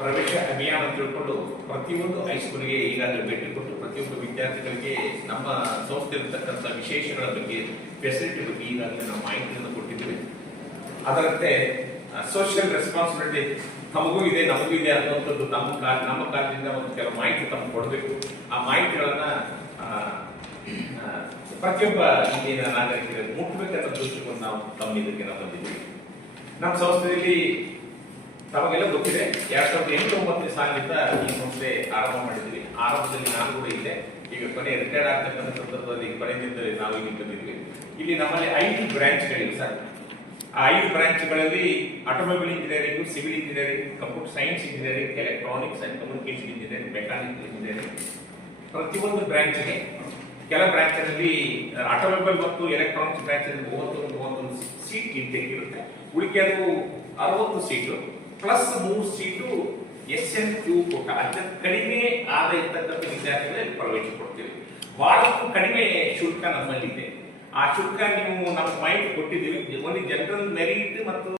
ಪ್ರವೇಶ ಅಭಿಯಾನ ತಿಳ್ಕೊಂಡು ಪ್ರತಿಯೊಂದು ಹೈಸ್ಕೂಲ್ಗೆ ಈಗಾಗಲೇ ಭೇಟಿ ಕೊಟ್ಟು ಪ್ರತಿಯೊಂದು ವಿದ್ಯಾರ್ಥಿಗಳಿಗೆ ನಮ್ಮ ಸಂಸ್ಥೆ ಇರತಕ್ಕಂಥ ವಿಶೇಷಗಳ ಬಗ್ಗೆ ಫೆಸಿಲಿಟಿ ಬಗ್ಗೆ ಈಗಾಗಲೇ ನಾವು ಮಾಹಿತಿಯನ್ನು ಕೊಟ್ಟಿದ್ದೀವಿ. ಅದರಂತೆ ಸೋಷಿಯಲ್ ರೆಸ್ಪಾನ್ಸಿಬಿಲಿಟಿ ತಮಗೂ ಇದೆ ನಮಗೂ ಇದೆ ಅನ್ನುವಂಥದ್ದು ನಮ್ಮ ಕಾಲದಿಂದ ಒಂದು ಕೆಲವು ಮಾಹಿತಿ ತಮಗೆ ಕೊಡಬೇಕು. ಆ ಮಾಹಿತಿಗಳನ್ನ ಪ್ರತಿಯೊಬ್ಬ ಇಂದಿನ ನಾಗರಿಕರಿಗೆ ಮುಟ್ಟಬೇಕಂತ ದೃಷ್ಟಿಕೊಂಡು ನಾವು ತಮ್ಮ ಇದಕ್ಕೆ ನಾವು ಬಂದಿದ್ದೀವಿ. ನಮ್ಮ ಸಂಸ್ಥೆಯಲ್ಲಿ ತಮಗೆಲ್ಲ ಗೊತ್ತಿದೆ 2008-9 ಸಾಲಿನಿಂದ ಈ ಸಂಸ್ಥೆ ಆರಂಭ ಮಾಡಿದ್ವಿ. ಆರಂಭದಲ್ಲಿ ನಾನು ಕೂಡ ಇದ್ದೆ. ಈಗ ಕೊನೆ ರಿಟೈರ್ಡ್ ಆಗ್ತಕ್ಕಂಥ ಸಂದರ್ಭದಲ್ಲಿ ಕೊನೆ ದಿನದಲ್ಲಿ ನಾವು ಇಲ್ಲಿ ಬಂದಿದ್ವಿ. ಇಲ್ಲಿ ನಮ್ಮಲ್ಲಿ 5 ಬ್ರಾಂಚ್ಗಳಿವೆ ಸರ್. ಆ 5 ಬ್ರಾಂಚ್ಗಳಲ್ಲಿ automobile engineering, civil engineering, computer science engineering, electronics and communication engineering, mechanical engineering. ಪ್ರತಿಯೊಂದು ಬ್ರಾಂಚ್ಗೆ ಕೆಲ ಬ್ರಾಂಚ್ನಲ್ಲಿ ಆಟೋಮೊಬೈಲ್ ಮತ್ತು ಎಲೆಕ್ಟ್ರಾನಿಕ್ಸ್ ಬ್ರಾಂಚ್ನಲ್ಲಿ 31 ಸೀಟ್ ಇಂಟೇಕ್ ಇರುತ್ತೆ. ಉಳಿಕೆದು 60 seat plus 3 seat SNQ quota, ಅತ್ಯಂತ ಕಡಿಮೆ ಆದ ಇರ್ತಕ್ಕಂಥ ವಿದ್ಯಾರ್ಥಿಗಳಿಗೆ ಪ್ರವೇಶ ಕೊಡ್ತೀವಿ. ಬಹಳಷ್ಟು ಕಡಿಮೆ ಶುಲ್ಕ ನಮ್ಮಲ್ಲಿದೆ. ಆ ಶುಲ್ಕ ನೀವು ನಮ್ಗೆ ಮಾಹಿತಿ ಕೊಟ್ಟಿದ್ದೀವಿ. ಒಂದು ಜನರಲ್ ಮೆರಿಟ್ ಮತ್ತು